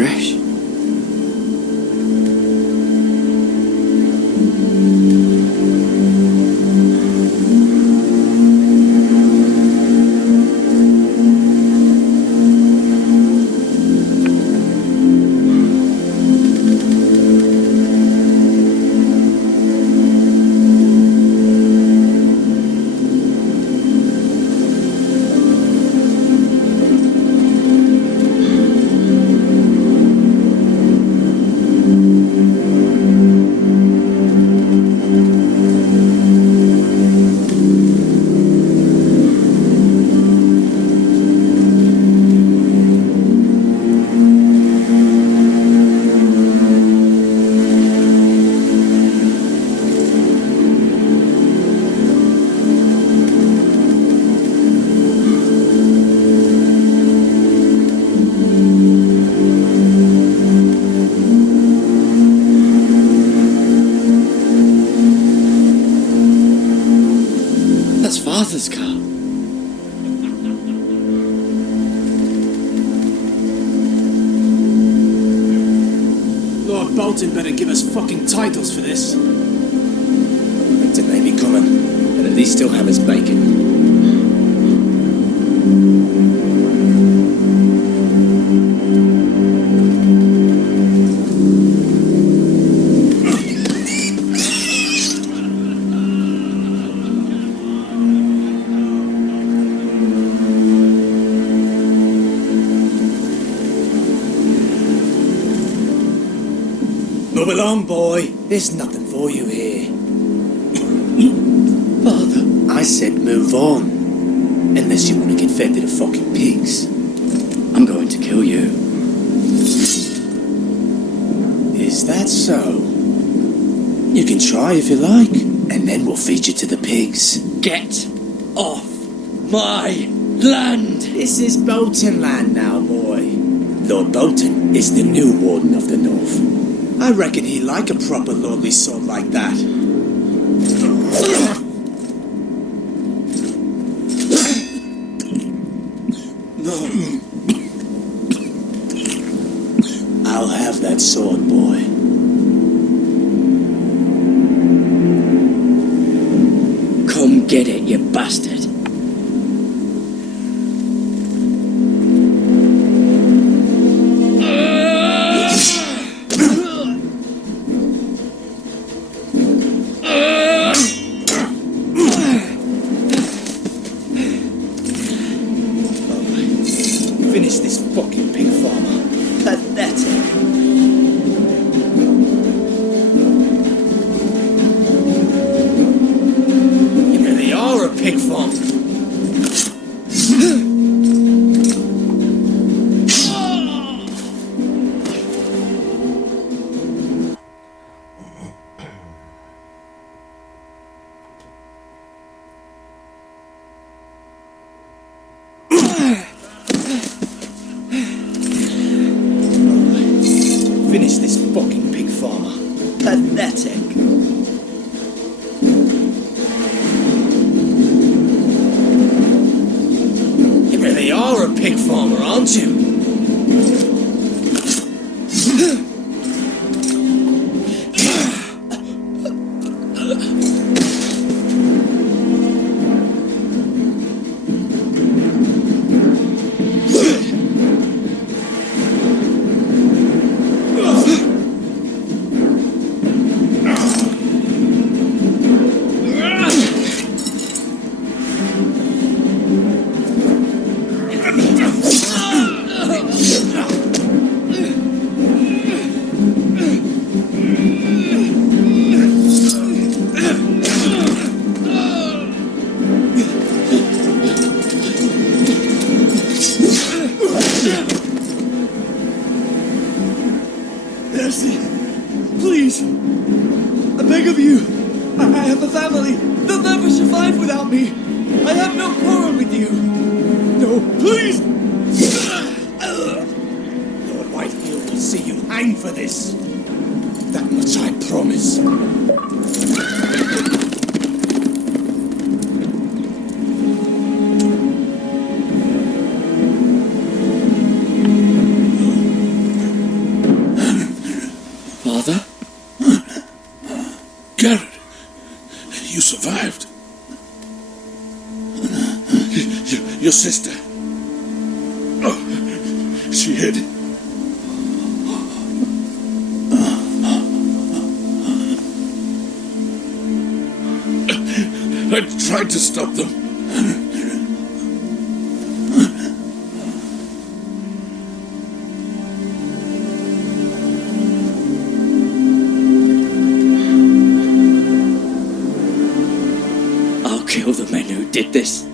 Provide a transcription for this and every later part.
fresh. Father's car. Lord Bolton better give us fucking titles for this. Winter may be coming, but at least still hammers bacon. Move along, boy. There's nothing for you here. Father. I said move on. Unless you want to get fed to the fucking pigs. I'm going to kill you. Is that so? You can try if you like, and then we'll feed you to the pigs. Get off my land! This is Bolton land now, boy. Lord Bolton is the new Warden of the North. I reckon he'd like a proper lordly sword like that. No. I'll have that sword, boy. Come get it, you bastard. Finish this fucking pig farmer. Pathetic. You really are a pig farmer. Finish this fucking pig farmer. Pathetic. You really are a pig farmer, aren't you? Mercy, please, I beg of you. I have a family. They'll never survive without me. I have no quarrel with you. No, please. Lord Whitefield will see you hang for this. That much I promise. Garrett, you survived. Your sister. Oh, she hid. I tried to stop them. I'll kill the men who did this.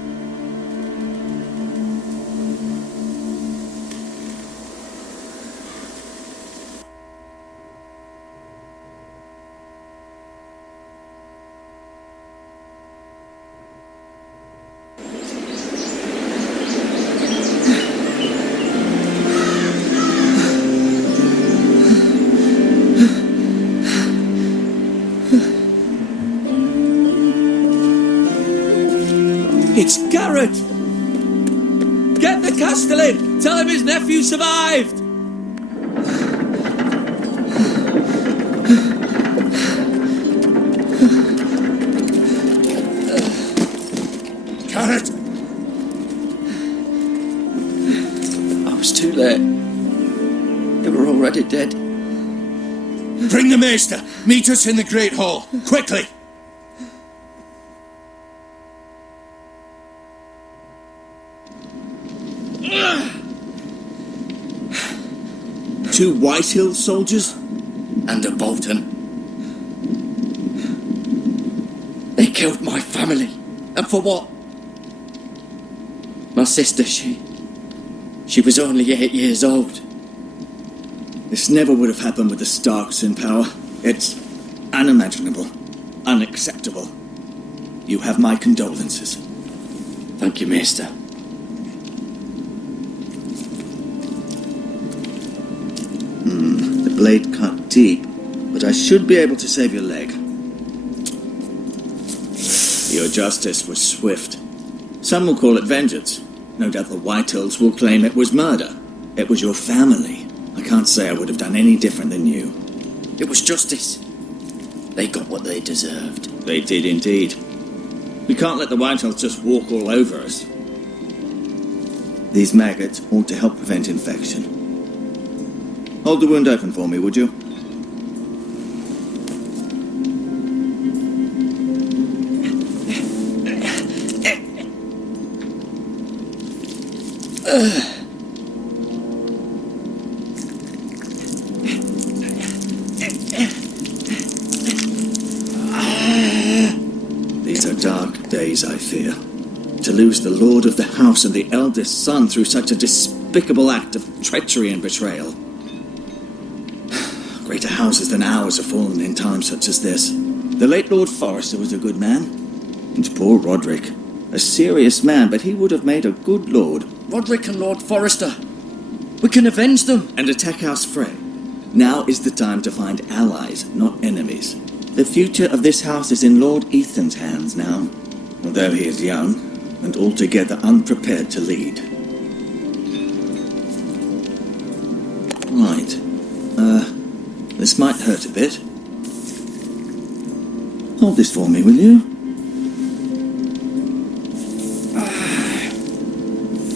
It's Garrett! Get the Castellan! Tell him his nephew survived! Garrett! I was too late. They were already dead. Bring the maester. Meet us in the Great Hall. Quickly! Two Whitehill soldiers? And a Bolton. They killed my family. And for what? My sister, she was only 8 years old. This never would have happened with the Starks in power. It's unimaginable. Unacceptable. You have my condolences. Thank you, Maester. The blade cut deep, but I should be able to save your leg. Your justice was swift. Some will call it vengeance. No doubt the Whitehills will claim it was murder. It was your family. I can't say I would have done any different than you. It was justice. They got what they deserved. They did indeed. We can't let the Whitehills just walk all over us. These maggots ought to help prevent infection. Hold the wound open for me, would you? These are dark days, I fear. To lose the lord of the house and the eldest son through such a despicable act of treachery and betrayal. Greater houses than ours have fallen in times such as this. The late Lord Forrester was a good man. And poor Roderick. A serious man, but he would have made a good lord. Roderick and Lord Forrester. We can avenge them. And attack House Frey. Now is the time to find allies, not enemies. The future of this house is in Lord Ethan's hands now. Although he is young, and altogether unprepared to lead. Right. This might hurt a bit. Hold this for me, will you?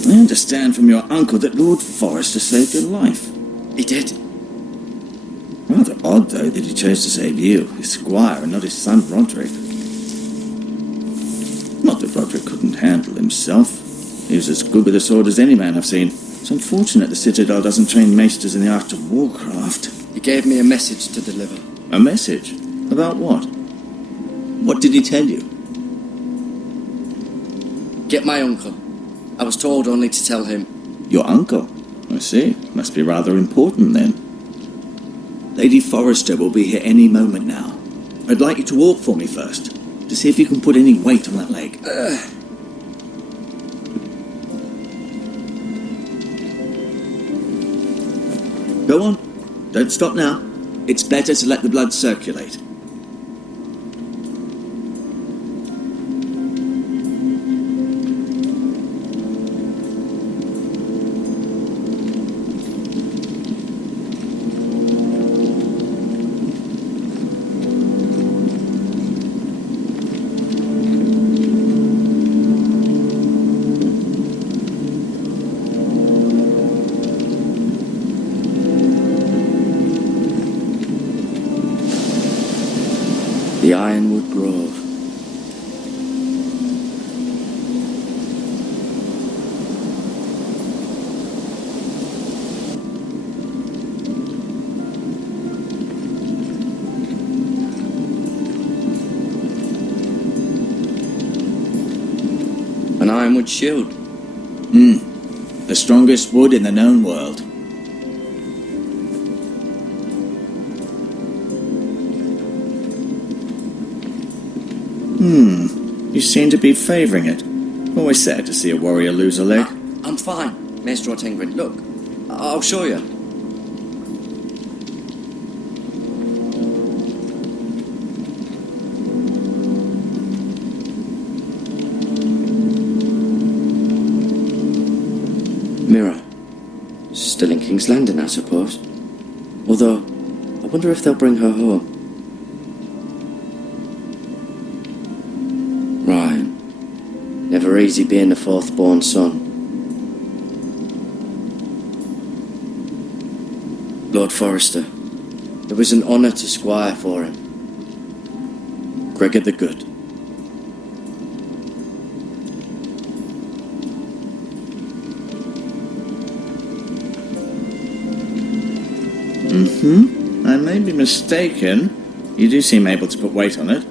I understand from your uncle that Lord Forrester saved your life. He did. Rather odd, though, that he chose to save you, his squire, and not his son Roderick. Not that Roderick couldn't handle himself. He was as good with a sword as any man I've seen. It's unfortunate the Citadel doesn't train maesters in the art of warcraft. He gave me a message to deliver. A message? About what? What did he tell you? Get my uncle. I was told only to tell him. Your uncle? I see. Must be rather important, then. Lady Forrester will be here any moment now. I'd like you to walk for me first, to see if you can put any weight on that leg. Go on. Don't stop now. It's better to let the blood circulate. Ironwood Grove. An ironwood shield. The strongest wood in the known world. You seem to be favouring it. Always sad to see a warrior lose a leg. I'm fine, Maester Ortengrin. Look, I'll show you. Mira. Still in King's Landing, I suppose. Although, I wonder if they'll bring her home. Right. Never easy being the fourth-born son. Lord Forrester, it was an honour to squire for him. Gregor the Good. I may be mistaken. You do seem able to put weight on it.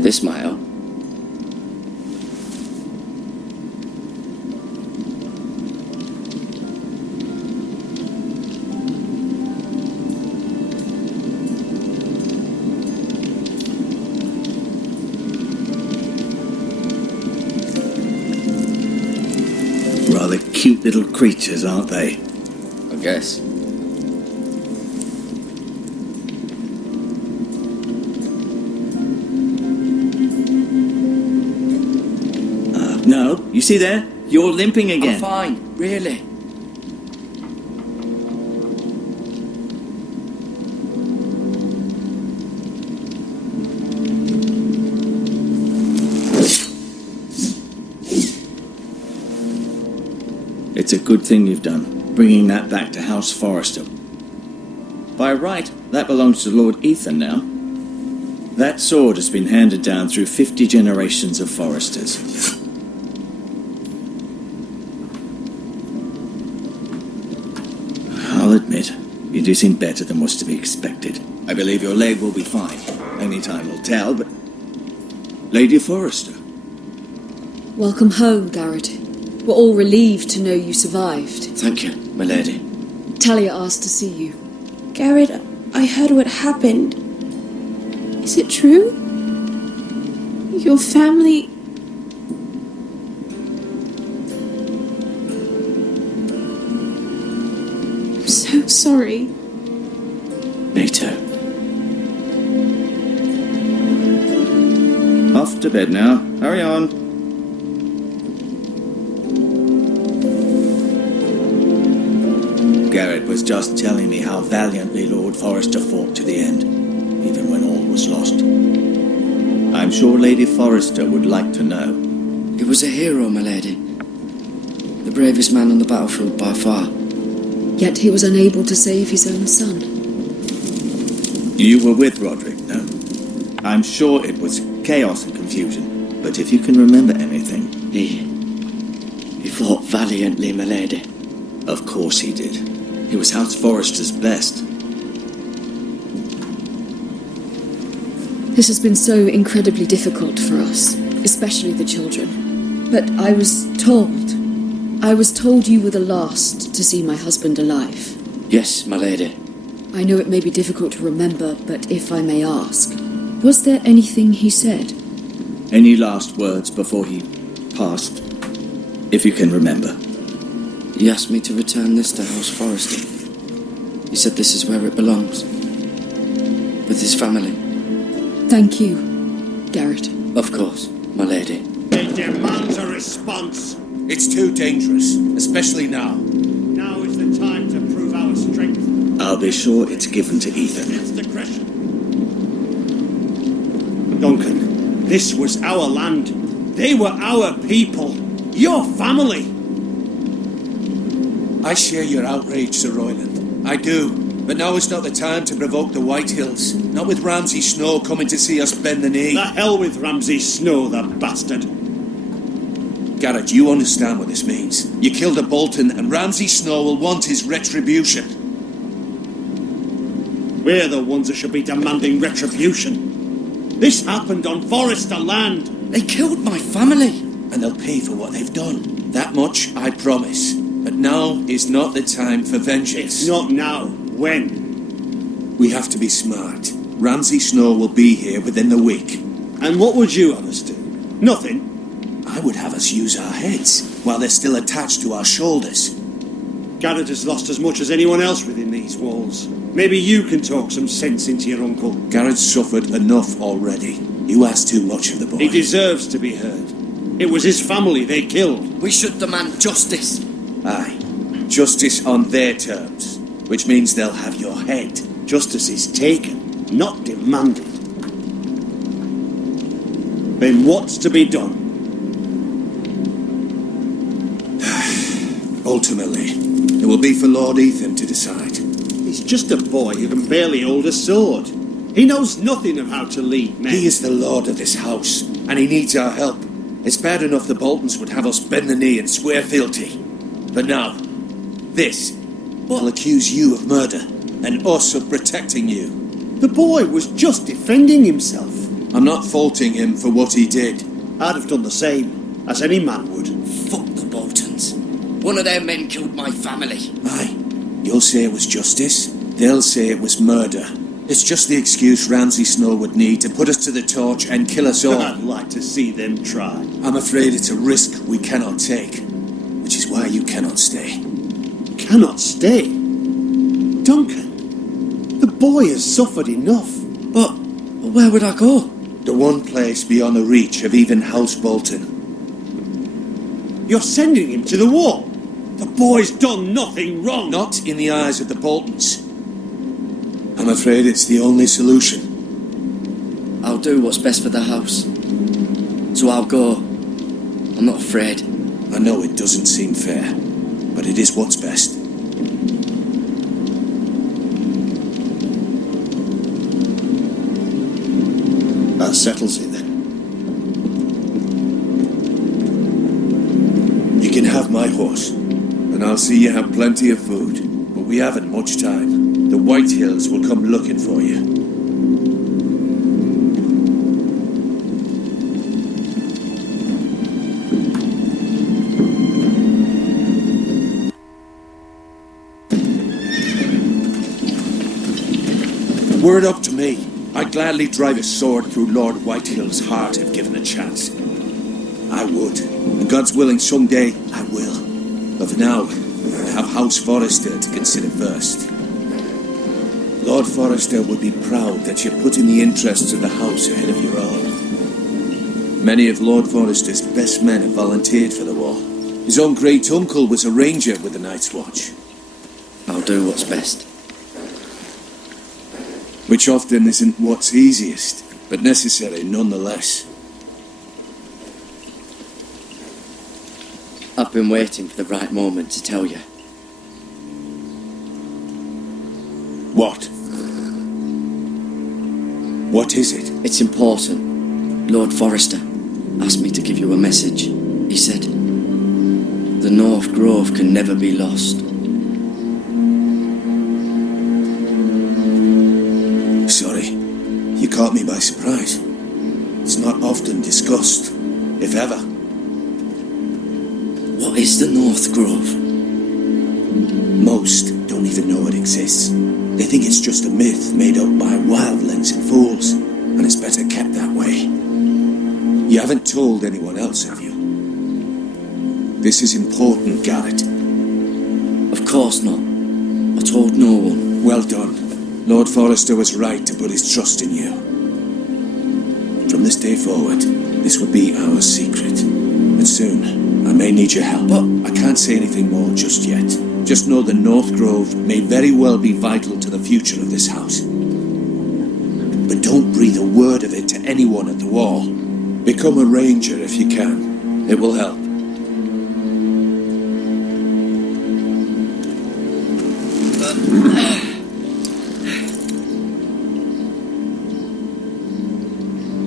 This mile. Rather cute little creatures, aren't they? I guess. No, you see there? You're limping again. I'm fine, really. It's a good thing you've done, bringing that back to House Forrester. By right, that belongs to Lord Ethan now. That sword has been handed down through 50 generations of Forresters. I'll admit, you do seem better than was to be expected. I believe your leg will be fine. Only time will tell, but... Lady Forrester. Welcome home, Garrett. We're all relieved to know you survived. Thank you, my lady. Talia asked to see you. Garrett, I heard what happened. Is it true? Your family... I'm so sorry. Me too. Off to bed now. Hurry on. Garrett was just telling me how valiantly Lord Forrester fought to the end, even when all was lost. I'm sure Lady Forrester would like to know. He was a hero, my lady. The bravest man on the battlefield by far. Yet he was unable to save his own son. You were with Roderick, no? I'm sure it was chaos and confusion, but if you can remember anything... He fought valiantly, my lady. Of course he did. He was House Forrester's best. This has been so incredibly difficult for us, especially the children. But I was told you were the last to see my husband alive. Yes, my lady. I know it may be difficult to remember, but if I may ask, was there anything he said? Any last words before he passed? If you can remember. He asked me to return this to House Forrester. He said this is where it belongs. With his family. Thank you, Garrett. Of course, my lady. It demands a response. It's too dangerous, especially now. Now is the time to prove our strength. I'll be sure it's given to Ethan. It's the question. Duncan, this was our land. They were our people. Your family. I share your outrage, Sir Royland. I do. But now is not the time to provoke the White Hills. Not with Ramsay Snow coming to see us bend the knee. The hell with Ramsay Snow, the bastard. Garrett, you understand what this means. You killed a Bolton, and Ramsay Snow will want his retribution. We're the ones that should be demanding retribution. This happened on Forrester land. They killed my family. And they'll pay for what they've done. That much I promise. But now is not the time for vengeance. It's not now. When? We have to be smart. Ramsay Snow will be here within the week. And what would you have us do? Nothing. I would have us use our heads while they're still attached to our shoulders. Garrett has lost as much as anyone else within these walls. Maybe you can talk some sense into your uncle. Garrett's suffered enough already. You ask too much of the boy. He deserves to be heard. It was his family they killed. We should demand justice. Aye. Justice on their terms. Which means they'll have your head. Justice is taken, not demanded. Then what's to be done? Ultimately, it will be for Lord Ethan to decide. He's just a boy who can barely hold a sword. He knows nothing of how to lead men. He is the lord of this house, and he needs our help. It's bad enough the Boltons would have us bend the knee and swear fealty. But now, this will accuse you of murder, and us of protecting you. The boy was just defending himself. I'm not faulting him for what he did. I'd have done the same, as any man would. Fuck the Boltons. One of their men killed my family. Aye, you'll say it was justice. They'll say it was murder. It's just the excuse Ramsay Snow would need to put us to the torch and kill us all. I'd like to see them try. I'm afraid it's a risk we cannot take, which is why you cannot stay. Cannot stay? Duncan, the boy has suffered enough. But where would I go? The one place beyond the reach of even House Bolton. You're sending him to the wall. The boy's done nothing wrong. Not in the eyes of the Boltons. I'm afraid it's the only solution. I'll do what's best for the house. So I'll go. I'm not afraid. I know it doesn't seem fair, but it is what's best. That settles it then. You can have my horse, and I'll see you have plenty of food. But we haven't much time. The White Hills will come looking for you. Were it up to me, I'd gladly drive a sword through Lord Whitehill's heart if given a chance. I would. And God's willing, someday I will. But for now, I have House Forrester to consider first. Lord Forrester would be proud that you're putting the interests of the house ahead of your own. Many of Lord Forrester's best men have volunteered for the war. His own great-uncle was a ranger with the Night's Watch. I'll do what's best. Which often isn't what's easiest, but necessary nonetheless. I've been waiting for the right moment to tell you. What? What is it? It's important. Lord Forrester asked me to give you a message. He said, the North Grove can never be lost. Sorry, you caught me by surprise. It's not often discussed, if ever. What is the North Grove? Most don't even know it exists. They think it's just a myth made up by wildlings and fools, and it's better kept that way. You haven't told anyone else, have you? This is important, Garrett. Of course not. I told no one. Well done. Lord Forrester was right to put his trust in you. From this day forward, this will be our secret. But soon, I may need your help. But I can't say anything more just yet. Just know the North Grove may very well be vital to the future of this house. But don't breathe a word of it to anyone at the wall. Become a ranger if you can. It will help.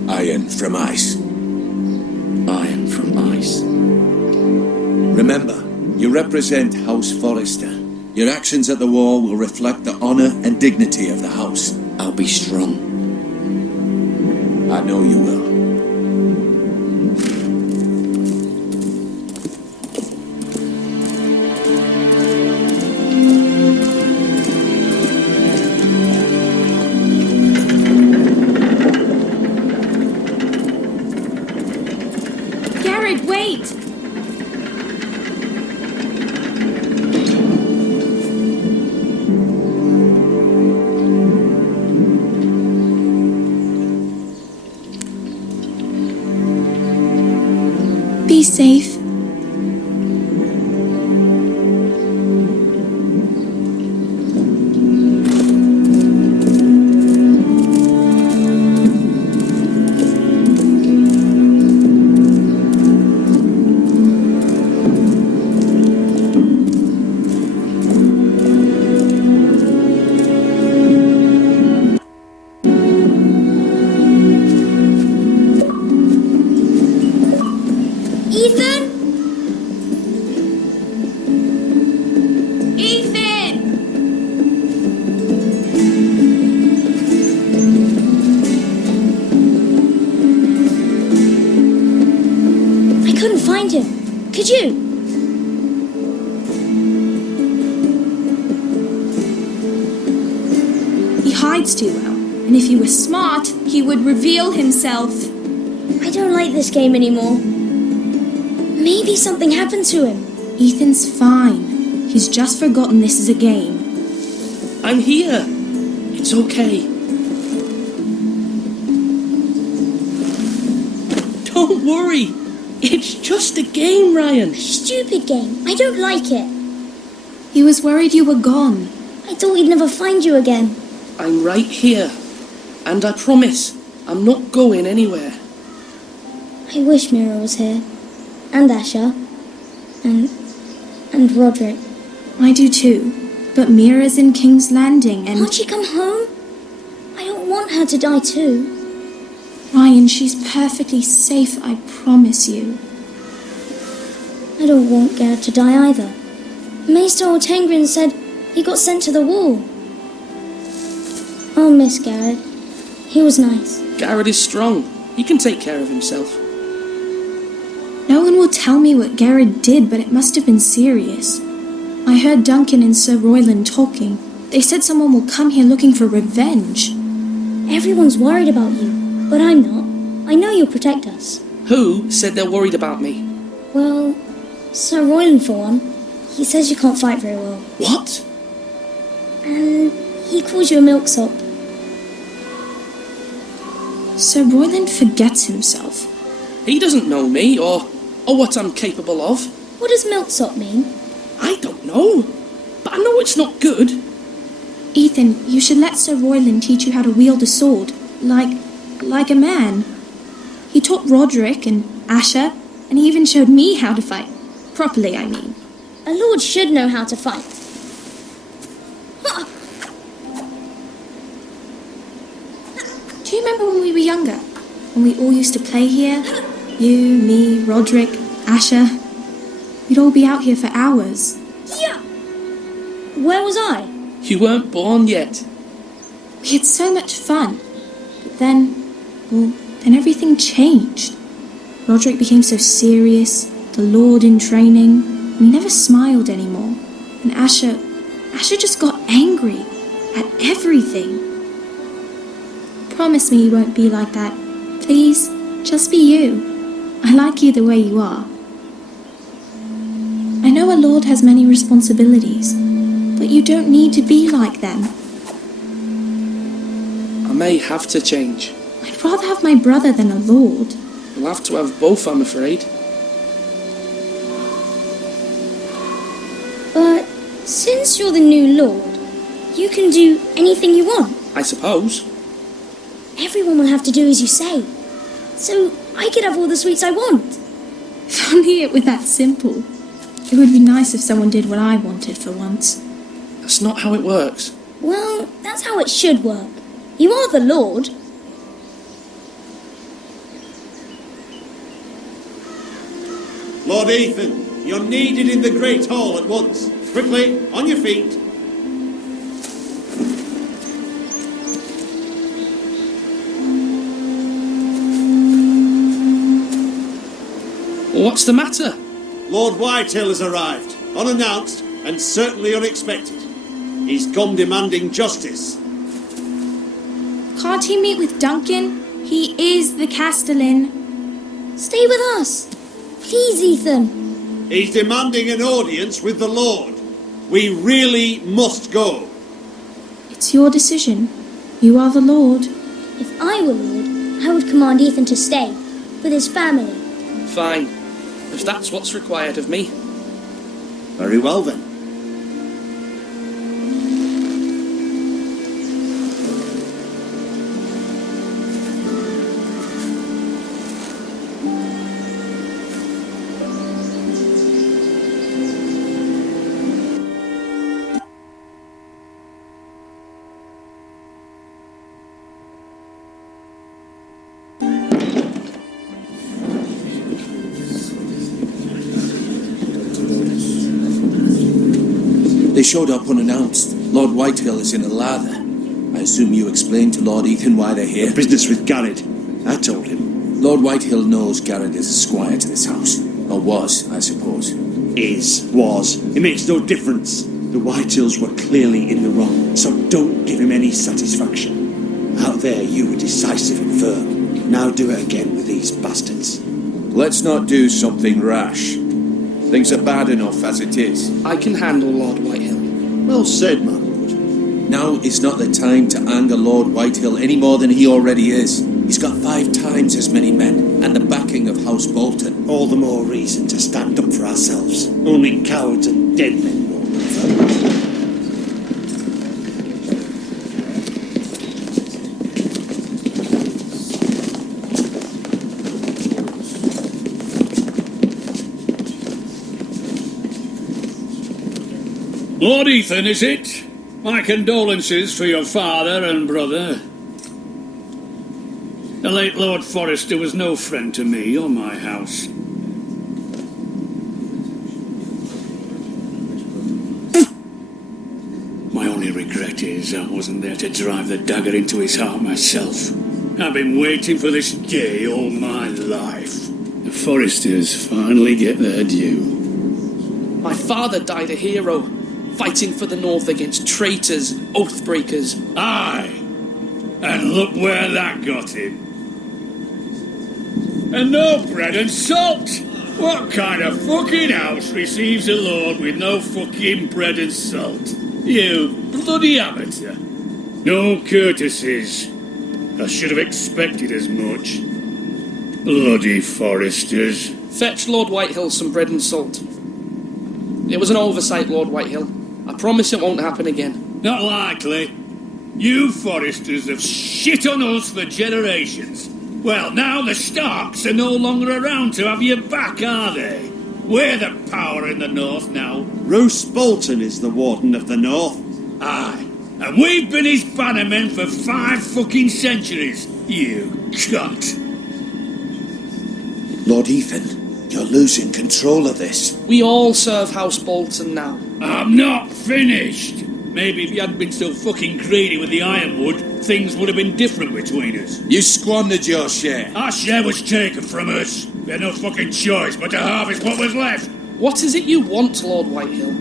Iron from ice. Iron from ice. Remember, you represent House Forrester. Your actions at the wall will reflect the honor and dignity of the house. I'll be strong. I know you will. Garrett, wait! Be safe. Ethan? Ethan! I couldn't find him. Could you? He hides too well, and if he were smart, he would reveal himself. I don't like this game anymore. Maybe something happened to him. Ethan's fine. He's just forgotten this is a game. I'm here. It's okay. Don't worry. It's just a game, Ryan. Stupid game. I don't like it. He was worried you were gone. I thought we'd never find you again. I'm right here. And I promise, I'm not going anywhere. I wish Mira was here. And Asher. And Roderick. I do too. But Mira's in King's Landing and... Can't she come home? I don't want her to die too. Ryan, she's perfectly safe, I promise you. I don't want Garrett to die either. Maester Ortengrin said he got sent to the wall. I'll miss Garrett. He was nice. Garrett is strong. He can take care of himself. No one will tell me what Garrett did, but it must have been serious. I heard Duncan and Sir Royland talking. They said someone will come here looking for revenge. Everyone's worried about you, but I'm not. I know you'll protect us. Who said they're worried about me? Well, Sir Royland for one. He says you can't fight very well. What? And he calls you a milksop. Sir Royland forgets himself. He doesn't know me or what I'm capable of. What does milksop mean? I don't know. But I know it's not good. Ethan, you should let Sir Royland teach you how to wield a sword. Like a man. He taught Roderick and Asher, and he even showed me how to fight. Properly, I mean. A lord should know how to fight. Do you remember when we were younger? When we all used to play here? You, me, Roderick, Asher. We'd all be out here for hours. Yeah. Where was I? You weren't born yet. We had so much fun. But then everything changed. Roderick became so serious, the Lord in training, and he never smiled anymore. And Asher just got angry at everything. Promise me you won't be like that. Please, just be you. I like you the way you are. I know know a lord has many responsibilities, but you don't need to be like them. I may have to change. I'd rather have my brother than a lord. We'll have to have both, I'm afraid. But since you're the new lord, you can do anything you want. I suppose. Everyone will have to do as you say. So I could have all the sweets I want. If only it were that simple. It would be nice if someone did what I wanted for once. That's not how it works. Well, that's how it should work. You are the lord. Lord Ethan, you're needed in the Great Hall at once. Quickly, on your feet. What's the matter? Lord Whitehill has arrived, unannounced and certainly unexpected. He's come demanding justice. Can't he meet with Duncan? He is the Castellan. Stay with us. Please, Ethan. He's demanding an audience with the Lord. We really must go. It's your decision. You are the Lord. If I were lord, I would command Ethan to stay with his family. Fine. If that's what's required of me. Very well then. They showed up unannounced. Lord Whitehill is in a lather. I assume you explained to Lord Ethan why they're here? Business with Garrett. I told him. Lord Whitehill knows Garrett is a squire to this house. Or was, I suppose. Was. It makes no difference. The Whitehills were clearly in the wrong, so don't give him any satisfaction. Out there you were decisive and firm. Now do it again with these bastards. Let's not do something rash. Things are bad enough as it is. I can handle Lord Whitehill. Well said, my lord. Now is not the time to anger Lord Whitehill any more than he already is. He's got 5 times as many men, and the backing of House Bolton. All the more reason to stand up for ourselves. Only cowards and dead men won't move. Lord Ethan, is it? My condolences for your father and brother. The late Lord Forrester was no friend to me or my house. My only regret is I wasn't there to drive the dagger into his heart myself. I've been waiting for this day all my life. The Forresters finally get their due. My father died a hero, fighting for the North against traitors, oath-breakers. Aye, and look where that got him. And no bread and salt! What kind of fucking house receives a lord with no fucking bread and salt? You bloody amateur. No courtesies. I should have expected as much. Bloody Forresters. Fetch Lord Whitehill some bread and salt. It was an oversight, Lord Whitehill. I promise it won't happen again. Not likely. You Forresters have shit on us for generations. Well, now the Starks are no longer around to have you back, are they? We're the power in the North now. Roose Bolton is the Warden of the North. Aye. And we've been his bannermen for 5 fucking centuries. You cunt. Lord Ethan, you're losing control of this. We all serve House Bolton now. I'm not finished. Maybe if you hadn't been so fucking greedy with the ironwood, things would have been different between us. You squandered your share. Our share was taken from us. We had no fucking choice but to harvest what was left. What is it you want, Lord Whitehill?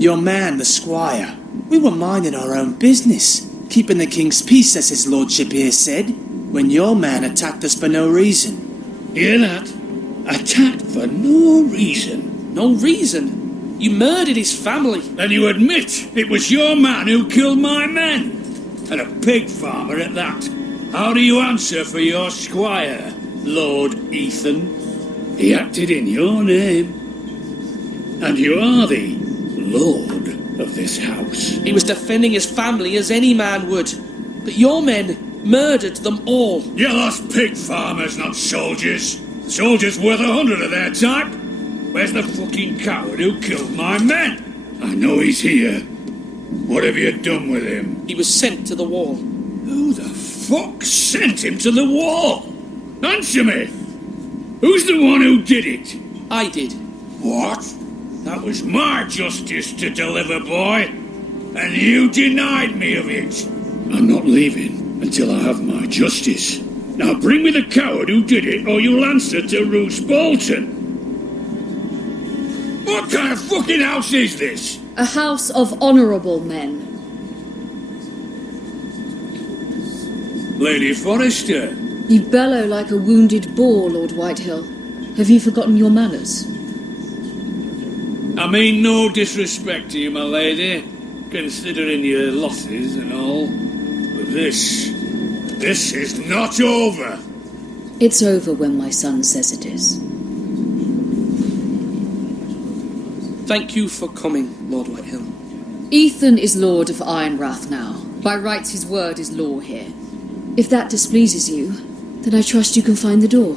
Your man, the squire. We were minding our own business. Keeping the king's peace, as his lordship here said, when your man attacked us for no reason. Hear that? Attacked for no reason. No reason? You murdered his family. Then you admit it was your man who killed my men. And a pig farmer at that. How do you answer for your squire, Lord Ethan? He acted in your name. And you are the lord of this house. He was defending his family as any man would. But your men murdered them all. You lost pig farmers, not soldiers. Soldiers worth 100 of their type. Where's the fucking coward who killed my men? I know he's here. What have you done with him? He was sent to the wall. Who the fuck sent him to the wall? Answer me! Who's the one who did it? I did. What? That was my justice to deliver, boy. And you denied me of it. I'm not leaving until I have my justice. Now bring me the coward who did it, or you'll answer to Roose Bolton. What kind of fucking house is this? A house of honourable men. Lady Forrester. You bellow like a wounded boar, Lord Whitehill. Have you forgotten your manners? I mean no disrespect to you, my lady, considering your losses and all. But this is not over. It's over when my son says it is. Thank you for coming, Lord Whitehill. Ethan is Lord of Ironrath now. By rights his word is law here. If that displeases you, then I trust you can find the door.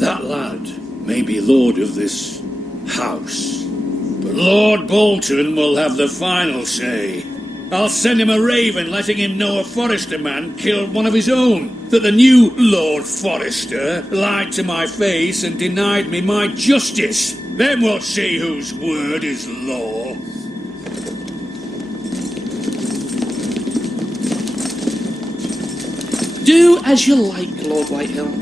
That lad may be lord of this house, but Lord Bolton will have the final say. I'll send him a raven letting him know a Forrester man killed one of his own, that the new Lord Forrester lied to my face and denied me my justice. Then we'll see whose word is law. Do as you like, Lord Whitehill.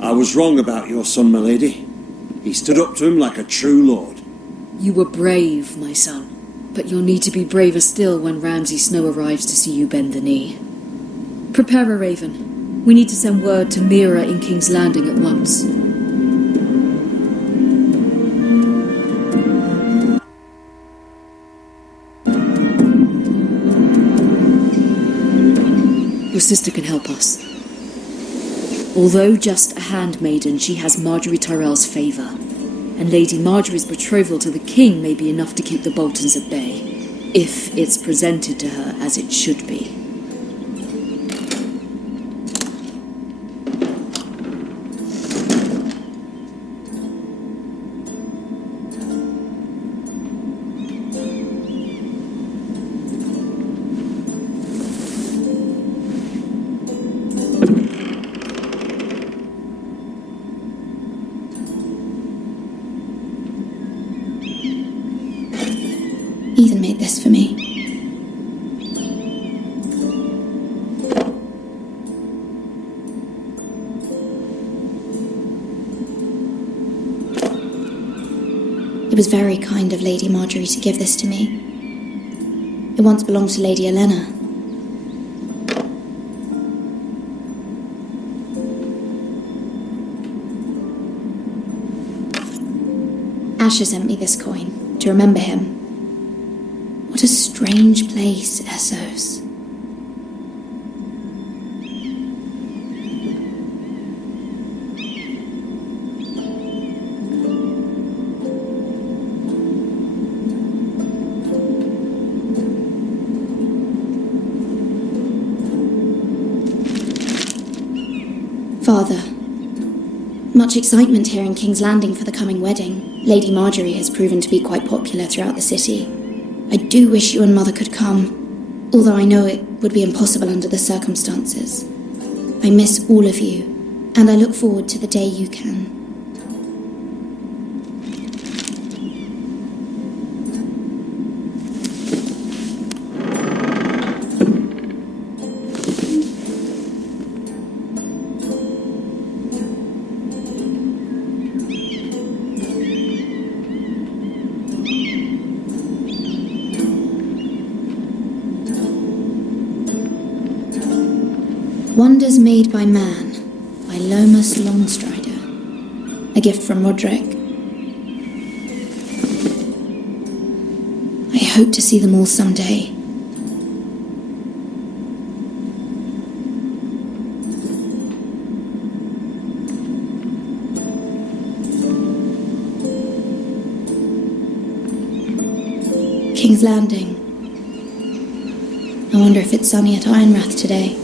I was wrong about your son, my lady. He stood up to him like a true lord. You were brave, my son. But you'll need to be braver still when Ramsay Snow arrives to see you bend the knee. Prepare a raven. We need to send word to Mira in King's Landing at once. Your sister can help us. Although just a handmaiden, she has Marjorie Tyrell's favour. And Lady Marjorie's betrothal to the king may be enough to keep the Boltons at bay, if it's presented to her as it should be. Ethan made this for me. It was very kind of Lady Marjorie to give this to me. It once belonged to Lady Elena. Asher sent me this coin to remember him. What a strange place, Essos. Father, much excitement here in King's Landing for the coming wedding. Lady Marjorie has proven to be quite popular throughout the city. I do wish you and Mother could come, although I know it would be impossible under the circumstances. I miss all of you, and I look forward to the day you can. Wonders Made by Man by Lomas Longstrider. A gift from Roderick. I hope to see them all someday. King's Landing. I wonder if it's sunny at Ironrath today.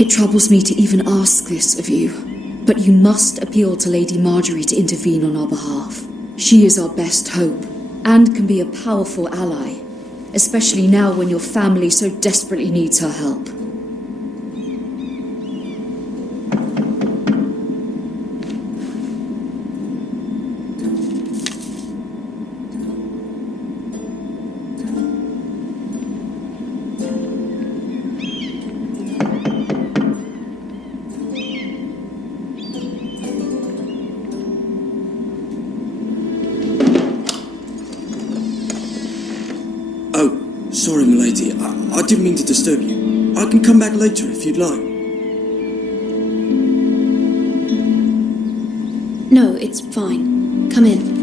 It troubles me to even ask this of you, but you must appeal to Lady Marjorie to intervene on our behalf. She is our best hope, and can be a powerful ally, especially now when your family so desperately needs her help. Sorry, milady. I didn't mean to disturb you. I can come back later if you'd like. No, it's fine. Come in.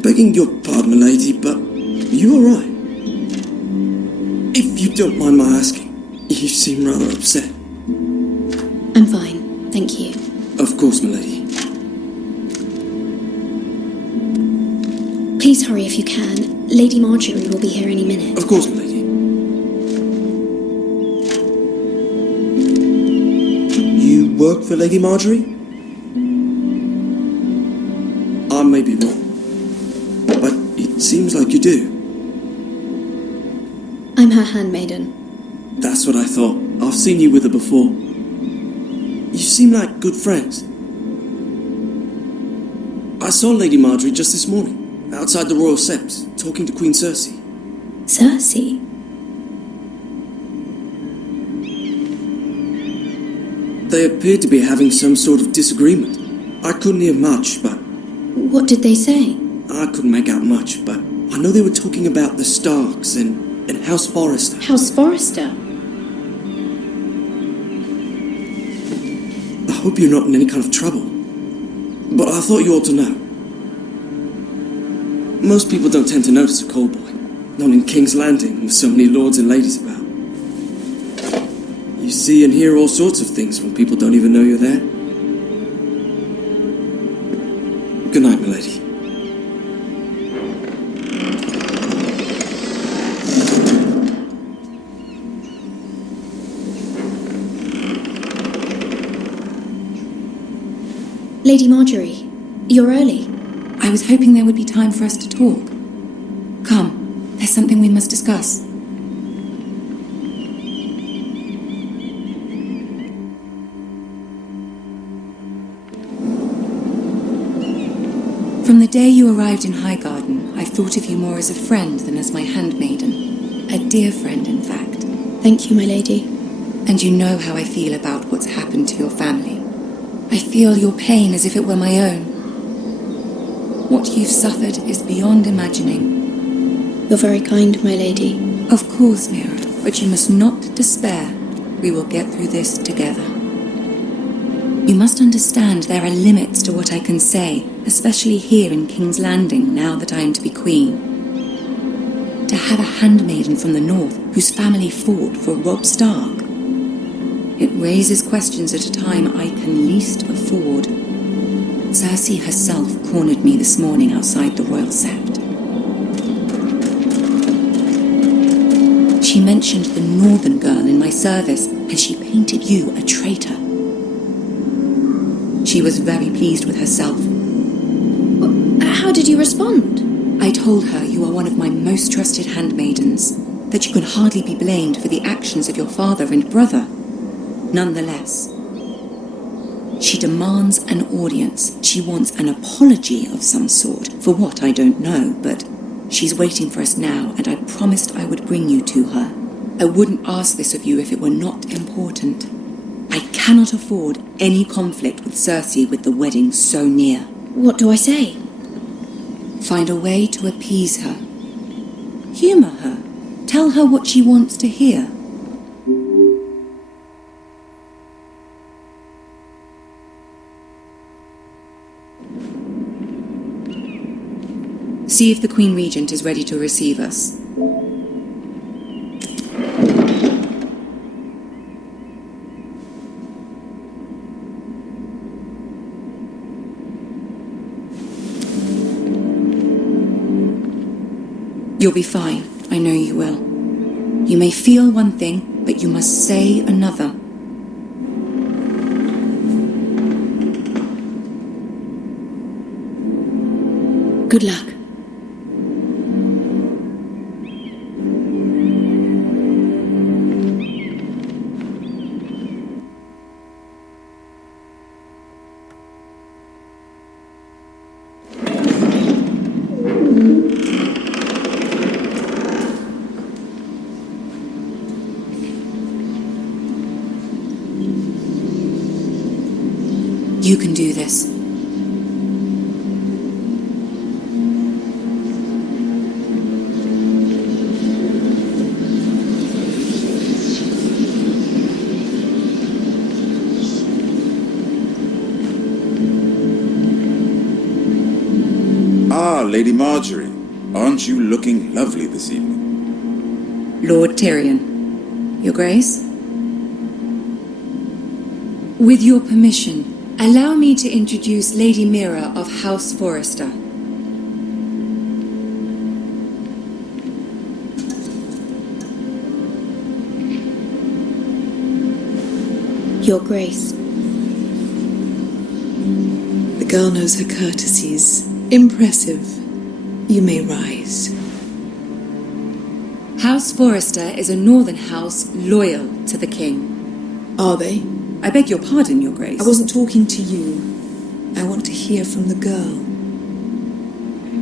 Begging your pardon, milady, but are you alright? If you don't mind my asking. You seem rather upset. I'm fine, thank you. Of course, milady. Please hurry if you can. Lady Marjorie will be here any minute. Of course, milady. You work for Lady Marjorie? I may be wrong, but it seems like you do. I'm her handmaiden. That's what I thought. I've seen you with her before. You seem like good friends. I saw Lady Marjorie just this morning, outside the Royal Sept, talking to Queen Cersei. Cersei? They appeared to be having some sort of disagreement. I couldn't hear much, but... What did they say? I couldn't make out much, but I know they were talking about the Starks and House Forrester. House Forrester? I hope you're not in any kind of trouble. But I thought you ought to know. Most people don't tend to notice a call boy. Not in King's Landing, with so many lords and ladies about. You see and hear all sorts of things when people don't even know you're there. Good night, milady. Lady Marjorie, you're early. I was hoping there would be time for us to talk. Come, there's something we must discuss. From the day you arrived in Highgarden, I've thought of you more as a friend than as my handmaiden. A dear friend, in fact. Thank you, my lady. And you know how I feel about what's happened to your family. I feel your pain as if it were my own. What you've suffered is beyond imagining. You're very kind, my lady. Of course, Mira, but you must not despair. We will get through this together. You must understand there are limits to what I can say, especially here in King's Landing, now that I am to be queen. To have a handmaiden from the north whose family fought for Robb Stark. It raises questions at a time I can least afford. Cersei herself cornered me this morning outside the Royal Sept. She mentioned the northern girl in my service, and she painted you a traitor. She was very pleased with herself. How did you respond? I told her you are one of my most trusted handmaidens, that you can hardly be blamed for the actions of your father and brother. nonetheless. She demands an audience. She wants an apology of some sort. For what, I don't know, but she's waiting for us now, and I promised I would bring you to her. I wouldn't ask this of you if it were not important. I cannot afford any conflict with Cersei with the wedding so near. What do I say? Find a way to appease her. Humour her. Tell her what she wants to hear. See if the Queen Regent is ready to receive us. You'll be fine. I know you will. You may feel one thing, but you must say another. Good luck. You can do this. Ah, Lady Marjorie. Aren't you looking lovely this evening? Lord Tyrion. Your Grace? With your permission, allow me to introduce Lady Mira of House Forrester. Your Grace. The girl knows her courtesies. Impressive. You may rise. House Forrester is a northern house loyal to the king. Are they? I beg your pardon, Your Grace. I wasn't talking to you. I want to hear from the girl.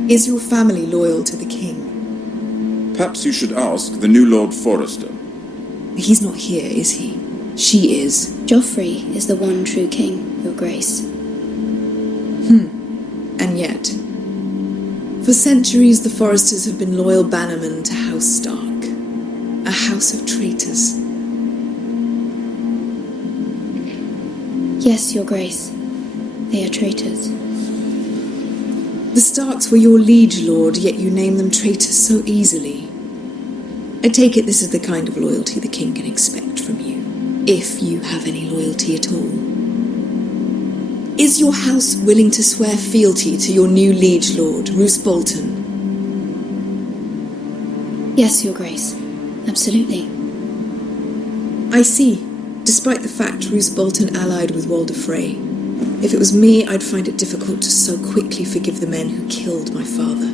Is your family loyal to the king? Perhaps you should ask the new Lord Forrester. He's not here, is he? She is. Joffrey is the one true king, Your Grace. And yet, for centuries the Forresters have been loyal bannermen to House Stark. A house of traitors. Yes, Your Grace. They are traitors. The Starks were your liege lord, yet you name them traitors so easily. I take it this is the kind of loyalty the king can expect from you, if you have any loyalty at all. Is your house willing to swear fealty to your new liege lord, Roose Bolton? Yes, Your Grace. Absolutely. I see. Despite the fact Roose Bolton allied with Walder Frey. If it was me, I'd find it difficult to so quickly forgive the men who killed my father.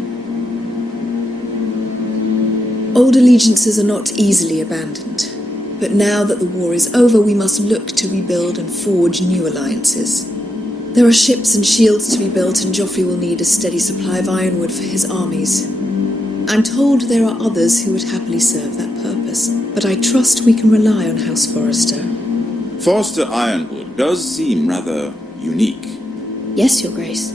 Old allegiances are not easily abandoned. But now that the war is over, we must look to rebuild and forge new alliances. There are ships and shields to be built, and Joffrey will need a steady supply of ironwood for his armies. I'm told there are others who would happily serve that purpose, but I trust we can rely on House Forrester. Forrester Ironwood does seem rather unique. Yes, Your Grace.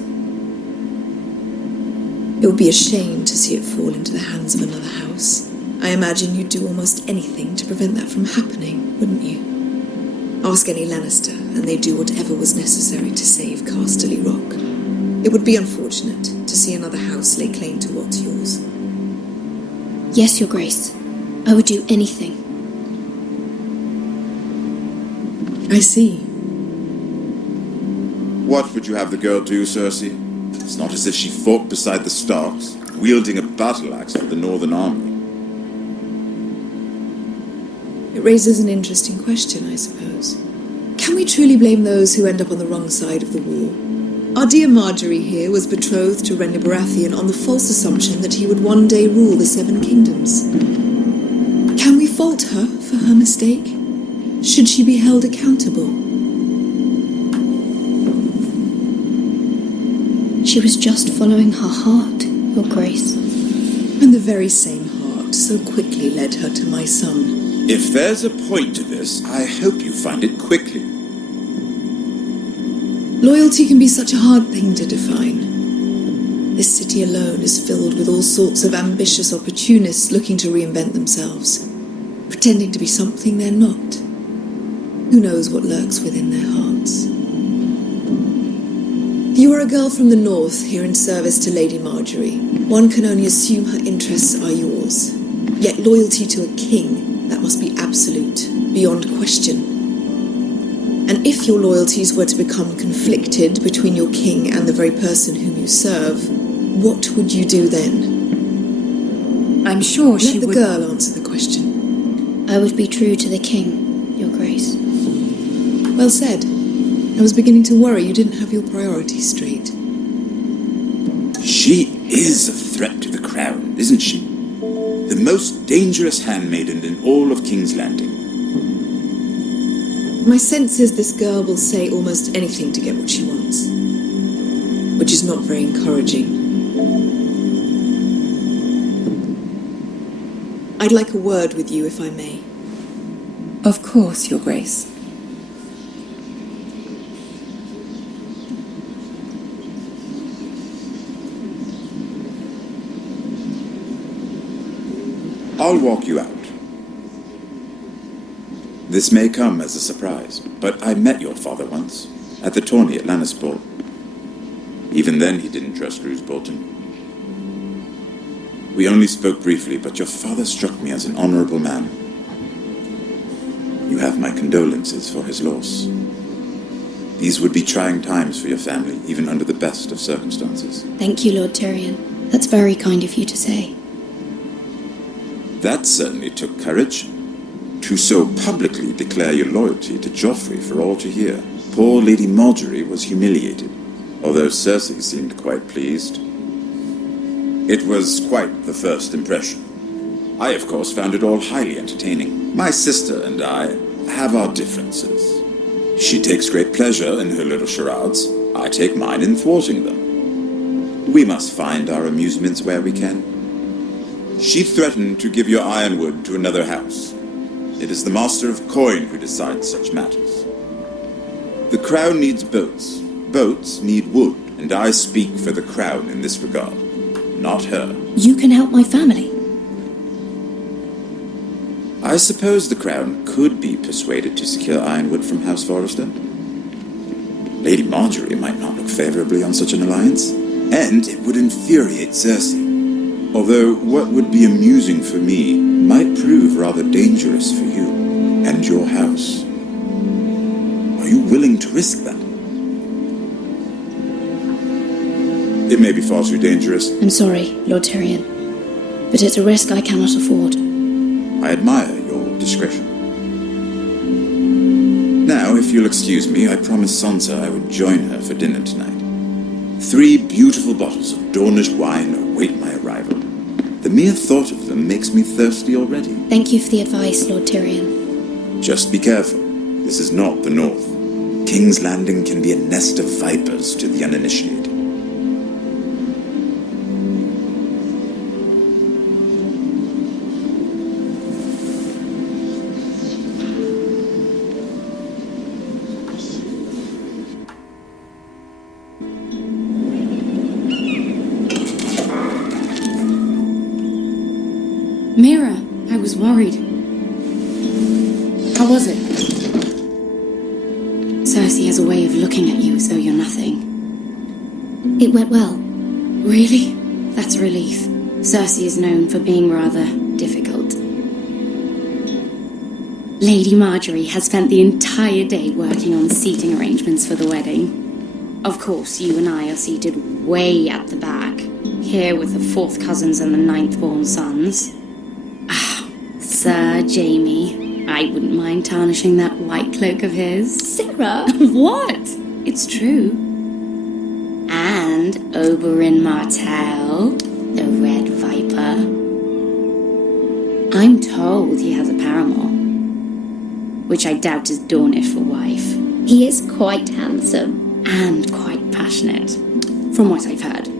It would be a shame to see it fall into the hands of another house. I imagine you'd do almost anything to prevent that from happening, wouldn't you? Ask any Lannister, and they'd do whatever was necessary to save Casterly Rock. It would be unfortunate to see another house lay claim to what's yours. Yes, Your Grace. I would do anything. I see. What would you have the girl do, Cersei? It's not as if she fought beside the Starks, wielding a battle axe for the Northern Army. It raises an interesting question, I suppose. Can we truly blame those who end up on the wrong side of the war? Our dear Marjorie here was betrothed to Renly Baratheon on the false assumption that he would one day rule the Seven Kingdoms. Can we fault her for her mistake? Should she be held accountable? She was just following her heart, Your Grace. And the very same heart so quickly led her to my son. If there's a point to this, I hope you find it quickly. Loyalty can be such a hard thing to define. This city alone is filled with all sorts of ambitious opportunists looking to reinvent themselves, pretending to be something they're not. Who knows what lurks within their hearts? You are a girl from the north, here in service to Lady Marjorie. One can only assume her interests are yours. Yet loyalty to a king, that must be absolute, beyond question. And if your loyalties were to become conflicted between your king and the very person whom you serve, what would you do then? I'm sure she would... would... Let the girl answer the question. I would be true to the king, Your Grace. Well said. I was beginning to worry you didn't have your priorities straight. She is a threat to the crown, isn't she? The most dangerous handmaiden in all of King's Landing. My sense is this girl will say almost anything to get what she wants. Which is not very encouraging. I'd like a word with you, if I may. Of course, Your Grace. I'll walk you out. This may come as a surprise, but I met your father once, at the tourney at Lannisport. Even then he didn't trust Roose Bolton. We only spoke briefly, but your father struck me as an honorable man. You have my condolences for his loss. These would be trying times for your family, even under the best of circumstances. Thank you, Lord Tyrion. That's very kind of you to say. That certainly took courage. To so publicly declare your loyalty to Joffrey for all to hear. Poor Lady Marjorie was humiliated, although Cersei seemed quite pleased. It was quite the first impression. I, of course, found it all highly entertaining. My sister and I have our differences. She takes great pleasure in her little charades. I take mine in thwarting them. We must find our amusements where we can. She threatened to give your ironwood to another house. It is the Master of Coin who decides such matters. The crown needs boats. Boats need wood, and I speak for the crown in this regard, not her. You can help my family. I suppose the crown could be persuaded to secure ironwood from House Forrester. Lady Marjorie might not look favorably on such an alliance, and it would infuriate Cersei. Although what would be amusing for me might prove rather dangerous for you and your house. Are you willing to risk that? It may be far too dangerous. I'm sorry, Lord Tyrion, but it's a risk I cannot afford. I admire your discretion. Now, if you'll excuse me, I promised Sansa I would join her for dinner tonight. 3 beautiful bottles of Dornish wine await my arrival. The mere thought of them makes me thirsty already. Thank you for the advice, Lord Tyrion. Just be careful. This is not the North. King's Landing can be a nest of vipers to the uninitiated. Mira, I was worried. How was it? Cersei has a way of looking at you as though you're nothing. It went well. Really? That's a relief. Cersei is known for being rather difficult. Lady Marjorie has spent the entire day working on seating arrangements for the wedding. Of course, you and I are seated way at the back, here with the 4th cousins and the 9th-born sons. Sir Jaime, I wouldn't mind tarnishing that white cloak of his. Sarah! What? It's true. And Oberyn Martell, the Red Viper. I'm told he has a paramour. which I doubt is Dornish for wife. He is quite handsome. And quite passionate, from what I've heard.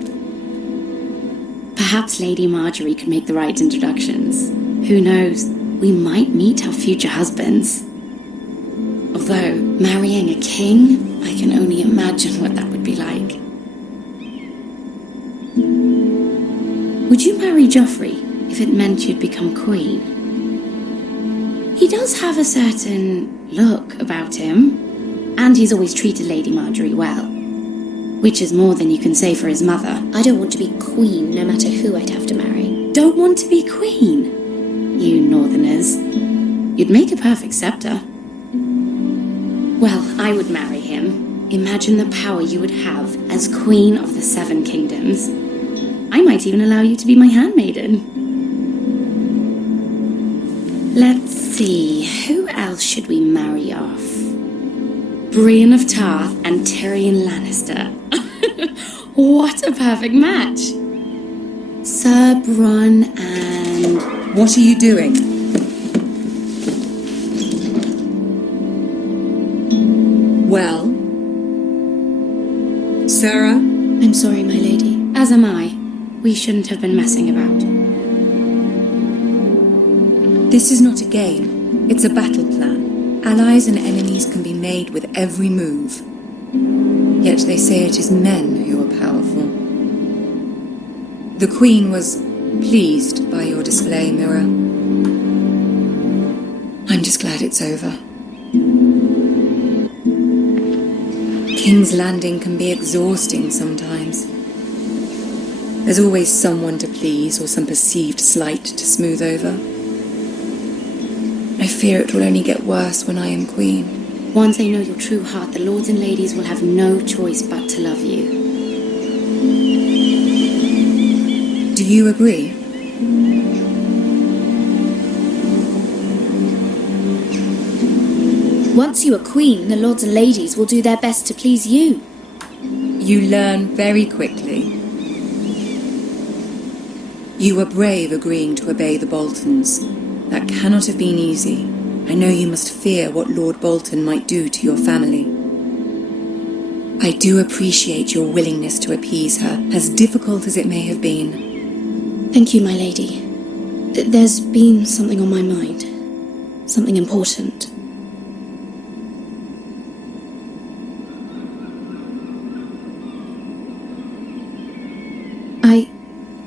Perhaps Lady Marjorie could make the right introductions. Who knows, we might meet our future husbands. Although, marrying a king, I can only imagine what that would be like. Would you marry Joffrey if it meant you'd become queen? He does have a certain look about him, and he's always treated Lady Marjorie well, which is more than you can say for his mother. I don't want to be queen, no matter who I'd have to marry. Don't want to be queen? You northerners. You'd make a perfect scepter. Well, I would marry him. Imagine the power you would have as Queen of the Seven Kingdoms. I might even allow you to be my handmaiden. Let's see, who else should we marry off? Brienne of Tarth and Tyrion Lannister. What a perfect match! Sir Bronn and... What are you doing? Well? Sarah? I'm sorry, my lady. As am I. We shouldn't have been messing about. This is not a game. It's a battle plan. Allies and enemies can be made with every move. Yet they say it is men who are powerful. The Queen was pleased by your display, Mira. I'm just glad it's over. King's Landing can be exhausting sometimes. There's always someone to please or some perceived slight to smooth over. I fear it will only get worse when I am queen. Once they know your true heart, the lords and ladies will have no choice but to love you. Do you agree? Once you are queen, the lords and ladies will do their best to please you. You learn very quickly. You were brave agreeing to obey the Boltons. That cannot have been easy. I know you must fear what Lord Bolton might do to your family. I do appreciate your willingness to appease her, as difficult as it may have been. Thank you, my lady. There's been something on my mind. Something important.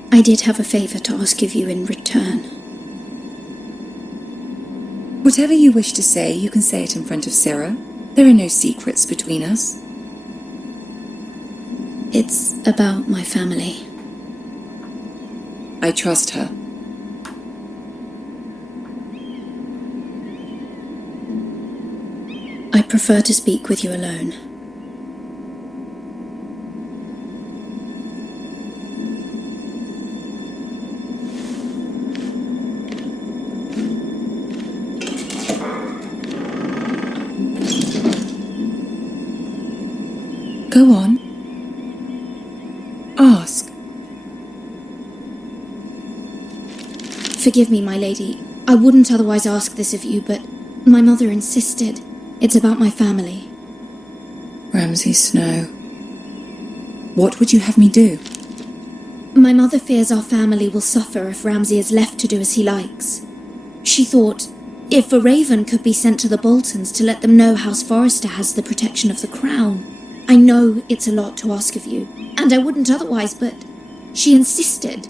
I did have a favour to ask of you in return. Whatever you wish to say, you can say it in front of Sarah. There are no secrets between us. It's about my family. I trust her. I prefer to speak with you alone. Go on. Ask. Forgive me, my lady. I wouldn't otherwise ask this of you, but my mother insisted. It's about my family. Ramsay Snow. What would you have me do? My mother fears our family will suffer if Ramsay is left to do as he likes. She thought, if a raven could be sent to the Boltons to let them know House Forrester has the protection of the crown. I know it's a lot to ask of you, and I wouldn't otherwise, but she insisted.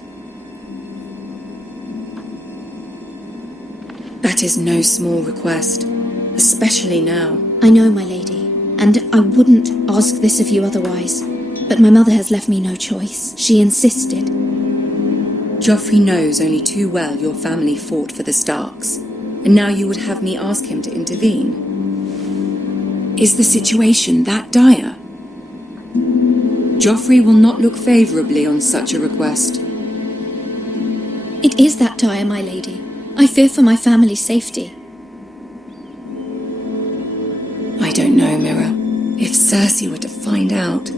That is no small request, especially now. I know, my lady, and I wouldn't ask this of you otherwise, but my mother has left me no choice. She insisted. Joffrey knows only too well your family fought for the Starks, and now you would have me ask him to intervene. Is the situation that dire? Joffrey will not look favourably on such a request. It is that dire, my lady. I fear for my family's safety. I don't know, Mira. If Cersei were to find out...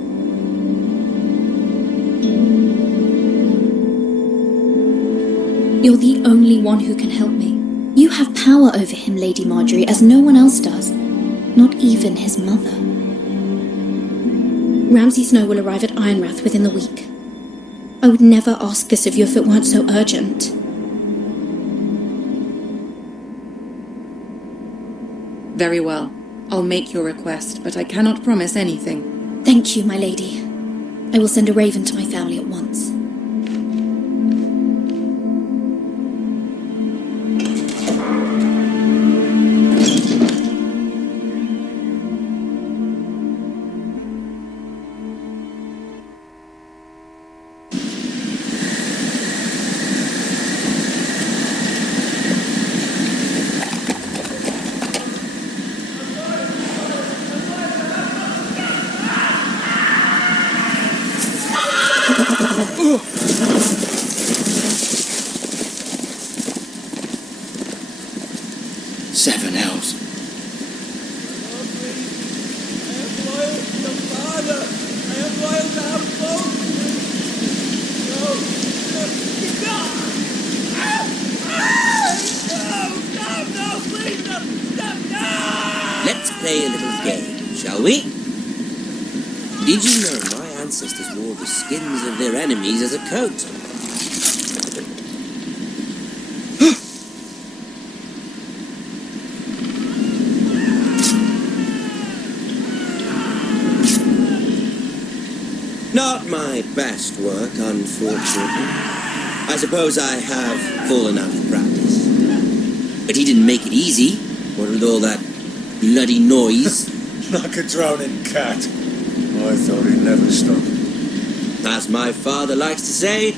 You're the only one who can help me. You have power over him, Lady Marjorie, as no one else does. Not even his mother. Ramsay Snow will arrive at Ironrath within the week. I would never ask this of you if it weren't so urgent. Very well. I'll make your request, but I cannot promise anything. Thank you, my lady. I will send a raven to my family at once. Seven hells. Let's play a little game, shall we? Did you know my ancestors wore the skins of their enemies as a coat? Not my best work, unfortunately. I suppose I have fallen out of practice. But he didn't make it easy, what with all that bloody noise. Like a drowning cat. I thought he'd never stop. As my father likes to say,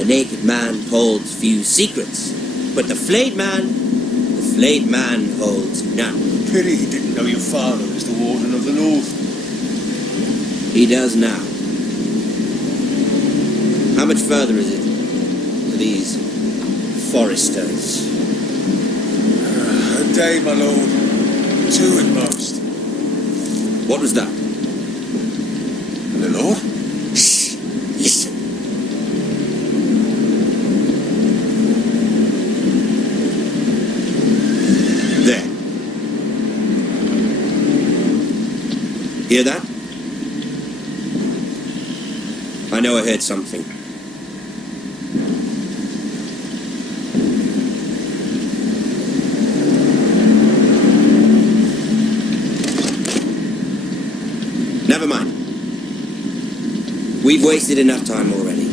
a naked man holds few secrets, but the flayed man holds none. Pity he didn't know your father was the Warden of the North. He does now. How much further is it to these foresters? A day, my lord. 2 at most. What was that? My lord? Shh! Listen. There. Hear that? I know I heard something. Never mind. We've wasted enough time already.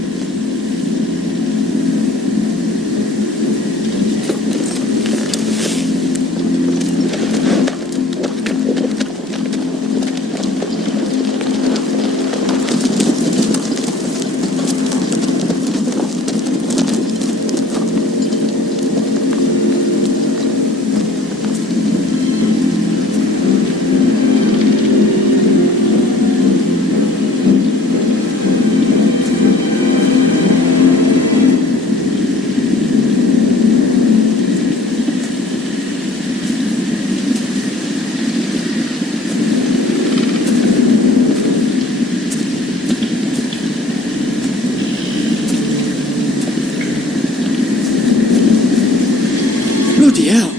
Bloody hell.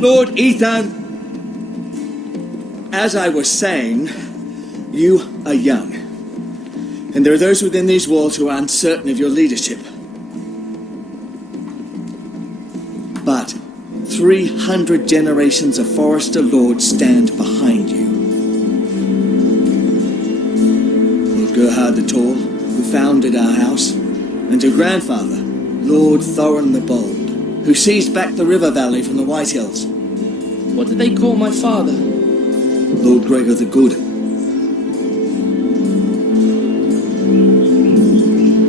Lord Ethan, as I was saying, you are young. And there are those within these walls who are uncertain of your leadership. But 300 generations of Forester Lords stand behind you. Lord Gerhard the Tall, who founded our house, and your grandfather, Lord Thorin the Bold, who seized back the river valley from the White Hills. What did they call my father? Lord Gregor the Good.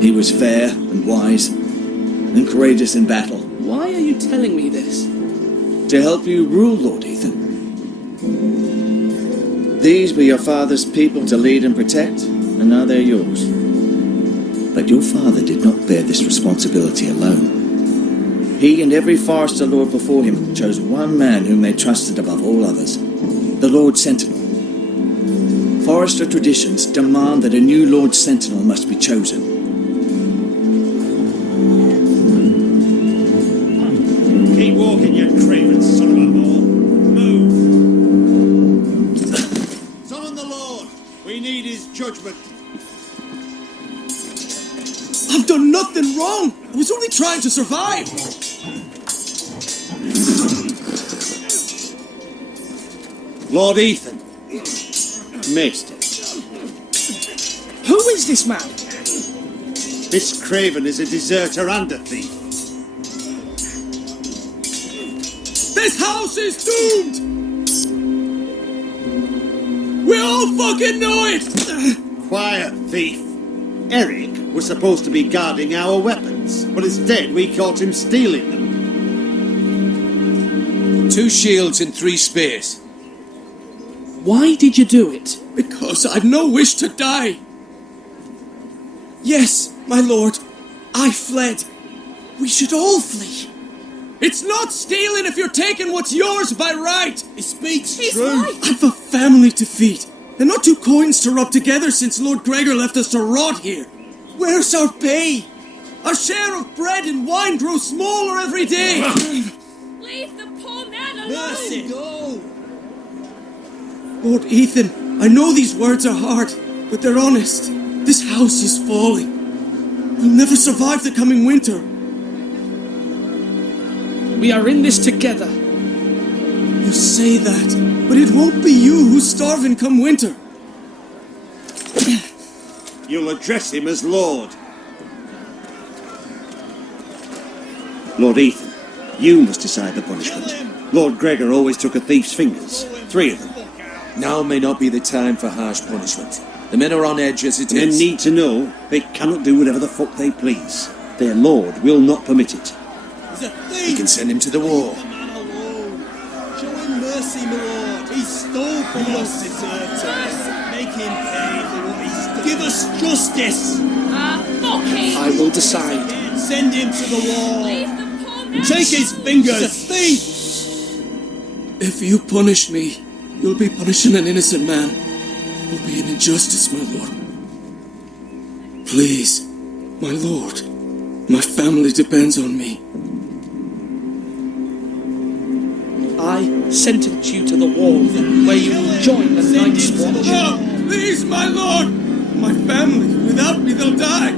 He was fair and wise and courageous in battle. Why are you telling me this? To help you rule, Lord Ethan. These were your father's people to lead and protect, and now they're yours. But your father did not bear this responsibility alone. He and every Forester Lord before him chose one man whom they trusted above all others, the Lord Sentinel. Forester traditions demand that a new Lord Sentinel must be chosen. Keep walking, you craven son of a whore. Move! Summon the Lord. We need his judgment. I've done nothing wrong. I was only trying to survive. Lord Ethan. Maester. Who is this man? This craven is a deserter and a thief. This house is doomed! We all fucking know it! Quiet, thief. Eric was supposed to be guarding our weapons, but instead we caught him stealing them. 2 shields and 3 spears. Why did you do it? Because I've no wish to die. Yes, my lord, I fled. We should all flee. It's not stealing if you're taking what's yours by right. He speaks true. I've a family to feed, and not 2 coins to rub together since Lord Gregor left us to rot here. Where's our pay? Our share of bread and wine grows smaller every day. Leave the poor man alone! Mercy, go! Lord Ethan, I know these words are hard, but they're honest. This house is falling. We'll never survive the coming winter. We are in this together. You say that, but it won't be you who's starving come winter. You'll address him as Lord. Lord Ethan, you must decide the punishment. Lord Gregor always took a thief's fingers. 3 of them. Now may not be the time for harsh punishment. The men are on edge as it Men is. need to know they cannot do whatever the fuck they please. Their Lord will not permit it. He's a thief! We can send him to the wall. Leave the man alone. Show him mercy, my lord. He stole from us. Deserter. Make him pay for what he's done. Give us justice. Fuck him! I will decide. Send him to the wall. Leave the poor man Take his fingers. He's a thief. If you punish me, you'll be punishing an innocent man. It will be an injustice, my lord. Please, my lord. My family depends on me. I sentence you to the wall, where you will join the Night's Watch. No, please, my lord. My family, without me, they'll die.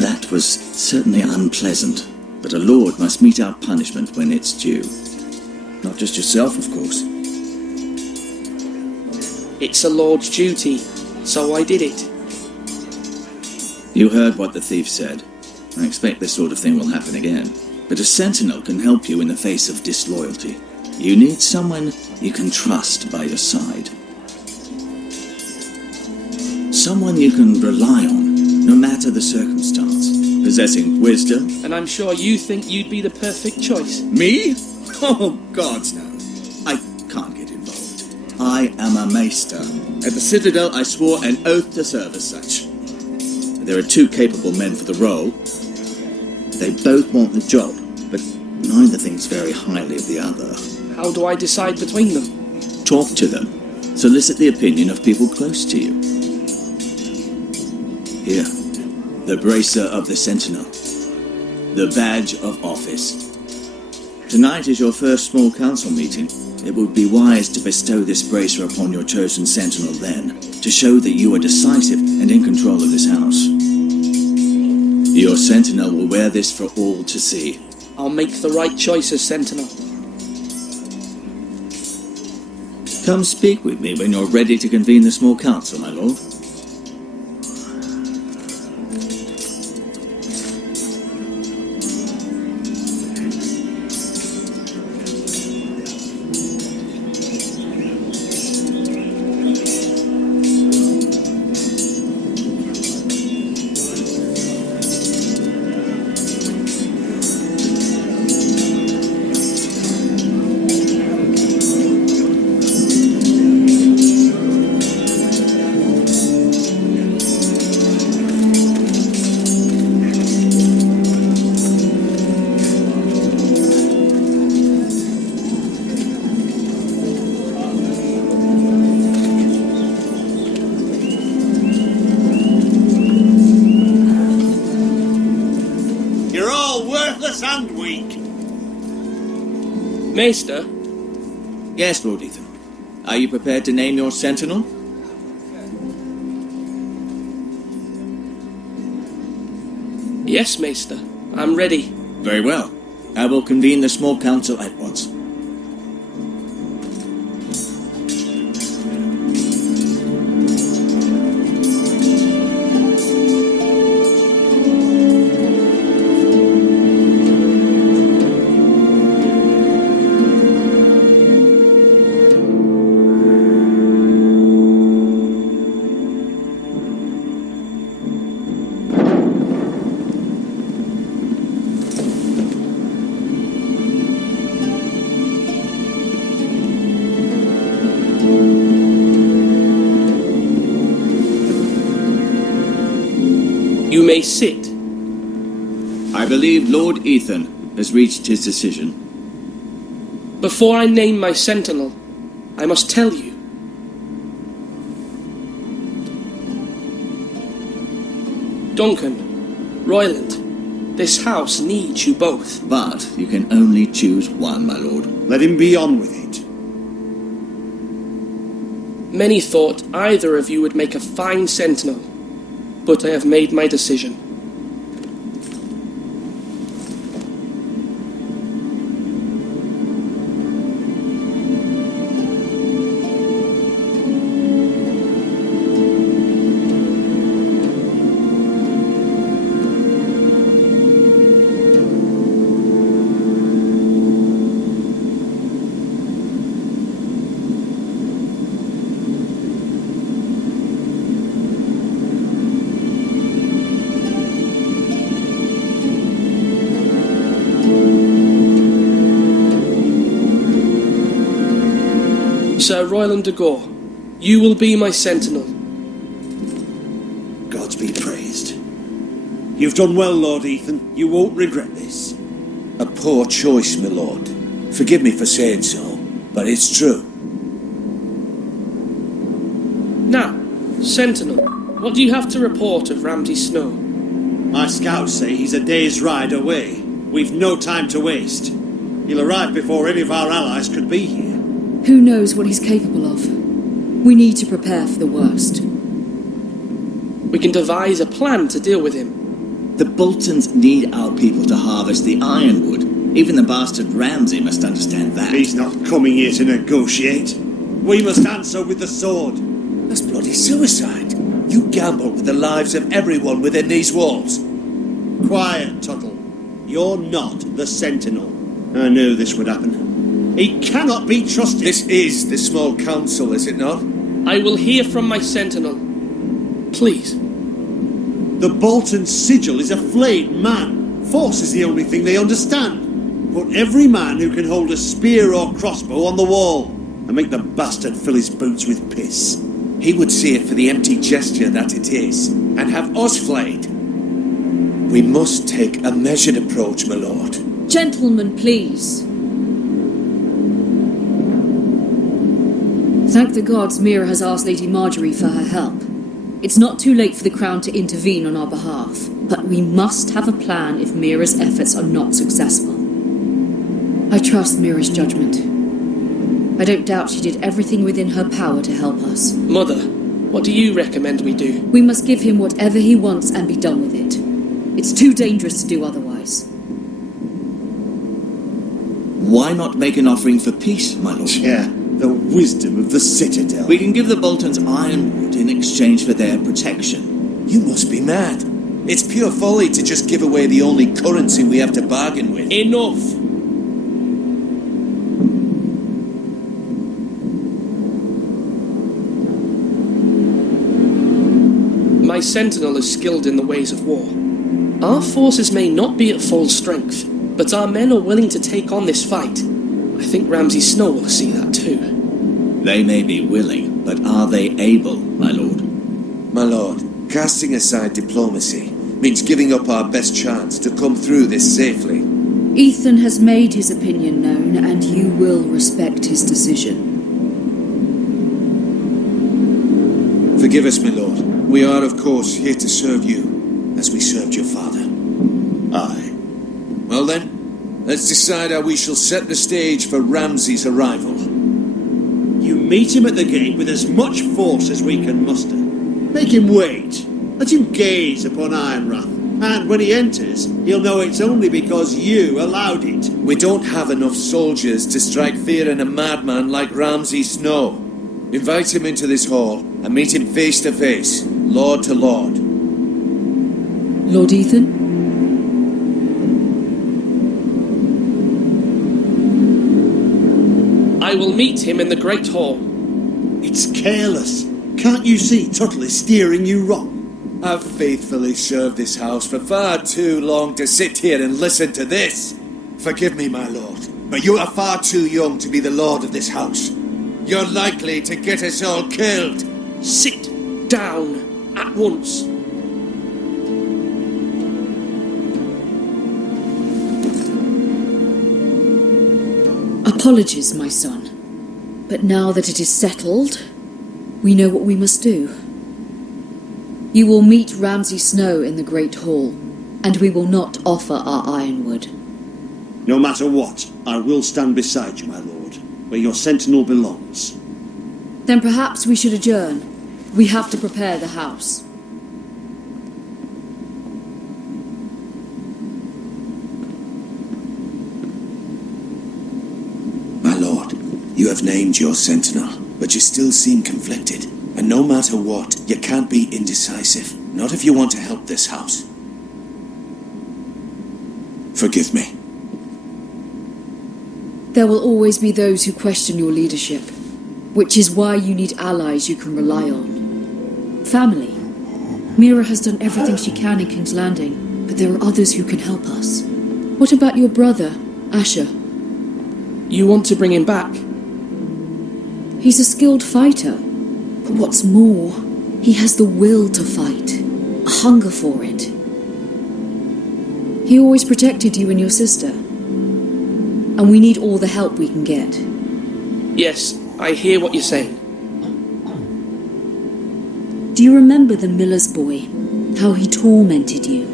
That was certainly unpleasant, but a lord must meet our punishment when it's due. Not just yourself, of course. It's a lord's duty, so I did it. You heard what the thief said. I expect this sort of thing will happen again. But a sentinel can help you in the face of disloyalty. You need someone you can trust by your side. Someone you can rely on, no matter the circumstance. Possessing wisdom. And I'm sure you think you'd be the perfect choice. Me? Oh, gods no. I can't get involved. I am a maester. At the Citadel, I swore an oath to serve as such. There are 2 capable men for the role. They both want the job, but neither thinks very highly of the other. How do I decide between them? Talk to them. Solicit the opinion of people close to you. Here, the bracer of the Sentinel. The badge of office. Tonight is your first small council meeting. It would be wise to bestow this bracer upon your chosen Sentinel then, to show that you are decisive and in control of this house. Your Sentinel will wear this for all to see. I'll make the right choice as Sentinel. Come speak with me when you're ready to convene the small council, my lord. Maester? Yes, Lord Ethan. Are you prepared to name your sentinel? Yes, Maester. I'm ready. Very well. I will convene the small council at once. You may sit. I believe Lord Ethan has reached his decision. Before I name my sentinel, I must tell you. Duncan, Royland, this house needs you both. But you can only choose one, my lord. Let him be on with it. Many thought either of you would make a fine sentinel, but I have made my decision. Sir Royland de Gore, you will be my sentinel. Gods be praised. You've done well, Lord Ethan. You won't regret this. A poor choice, my lord. Forgive me for saying so, but it's true. Now, sentinel, what do you have to report of Ramsay Snow? My scouts say he's a day's ride away. We've no time to waste. He'll arrive before any of our allies could be here. Who knows what he's capable of? We need to prepare for the worst. We can devise a plan to deal with him. The Boltons need our people to harvest the ironwood. Even the bastard Ramsay must understand that. He's not coming here to negotiate. We must answer with the sword. That's bloody suicide. You gamble with the lives of everyone within these walls. Quiet, Tuttle. You're not the sentinel. I knew this would happen. He cannot be trusted. This is the small council, is it not? I will hear from my sentinel. Please. The Bolton sigil is a flayed man. Force is the only thing they understand. Put every man who can hold a spear or crossbow on the wall and make the bastard fill his boots with piss. He would see it for the empty gesture that it is, and have us flayed. We must take a measured approach, my lord. Gentlemen, please. Thank the gods Mira has asked Lady Marjorie for her help. It's not too late for the Crown to intervene on our behalf, but we must have a plan if Mira's efforts are not successful. I trust Mira's judgment. I don't doubt she did everything within her power to help us. Mother, what do you recommend we do? We must give him whatever he wants and be done with it. It's too dangerous to do otherwise. Why not make an offering for peace, my lord? Yeah, the wisdom of the Citadel. We can give the Boltons ironwood in exchange for their protection. You must be mad. It's pure folly to just give away the only currency we have to bargain with. Enough! My sentinel is skilled in the ways of war. Our forces may not be at full strength, but our men are willing to take on this fight. I think Ramsay Snow will see that too. They may be willing, but are they able, my lord? My lord, casting aside diplomacy means giving up our best chance to come through this safely. Ethan has made his opinion known, and you will respect his decision. Forgive us, my lord. We are, of course, here to serve you, as we served your father. Aye. Well then, Let's decide how we shall set the stage for Ramsay's arrival. You meet him at the gate with as much force as we can muster. Make him wait. Let him gaze upon Ironrath. And when he enters, he'll know it's only because you allowed it. We don't have enough soldiers to strike fear in a madman like Ramsay Snow. Invite him into this hall and meet him face to face, lord to lord. Lord Ethan? I will meet him in the Great Hall. It's careless. Can't you see Tuttle is steering you wrong? I've faithfully served this house for far too long to sit here and listen to this. Forgive me, my lord, but you are far too young to be the lord of this house. You're likely to get us all killed. Sit down at once. Apologies, my son. But now that it is settled, we know what we must do. You will meet Ramsay Snow in the Great Hall, and we will not offer our ironwood. No matter what, I will stand beside you, my lord, where your sentinel belongs. Then perhaps we should adjourn. We have to prepare the house. My lord, you have named your sentinel, but you still seem conflicted. And no matter what, you can't be indecisive. Not if you want to help this house. Forgive me. There will always be those who question your leadership, which is why you need allies you can rely on. Family. Mira has done everything she can in King's Landing, but there are others who can help us. What about your brother, Asher? You want to bring him back? He's a skilled fighter. But what's more, he has the will to fight, a hunger for it. He always protected you and your sister. And we need all the help we can get. Yes, I hear what you're saying. Do you remember the miller's boy? How he tormented you?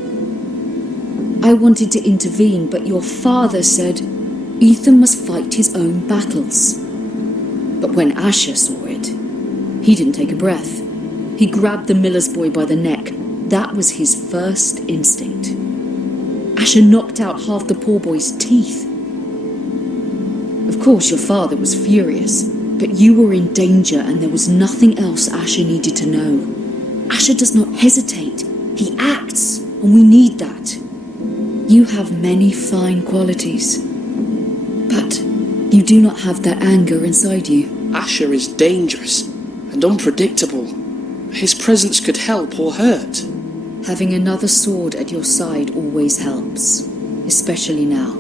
I wanted to intervene, but your father said Ethan must fight his own battles. But when Asher saw it, he didn't take a breath. He grabbed the miller's boy by the neck. That was his first instinct. Asher knocked out half the poor boy's teeth. Of course, your father was furious, but you were in danger and there was nothing else Asher needed to know. Asher does not hesitate. He acts, and we need that. You have many fine qualities, but you do not have that anger inside you. Asher is dangerous and unpredictable. His presence could help or hurt. Having another sword at your side always helps, especially now.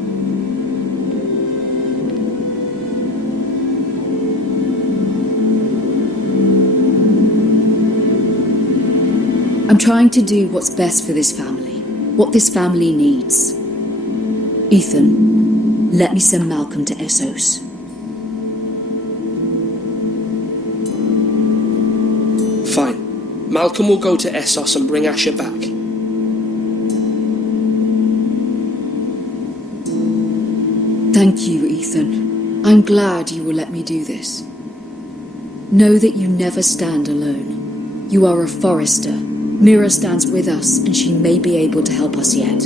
I'm trying to do what's best for this family, what this family needs. Ethan, let me send Malcolm to Essos. Fine. Malcolm will go to Essos and bring Asher back. Thank you, Ethan. I'm glad you will let me do this. Know that you never stand alone. You are a Forester. Mira stands with us, and she may be able to help us yet.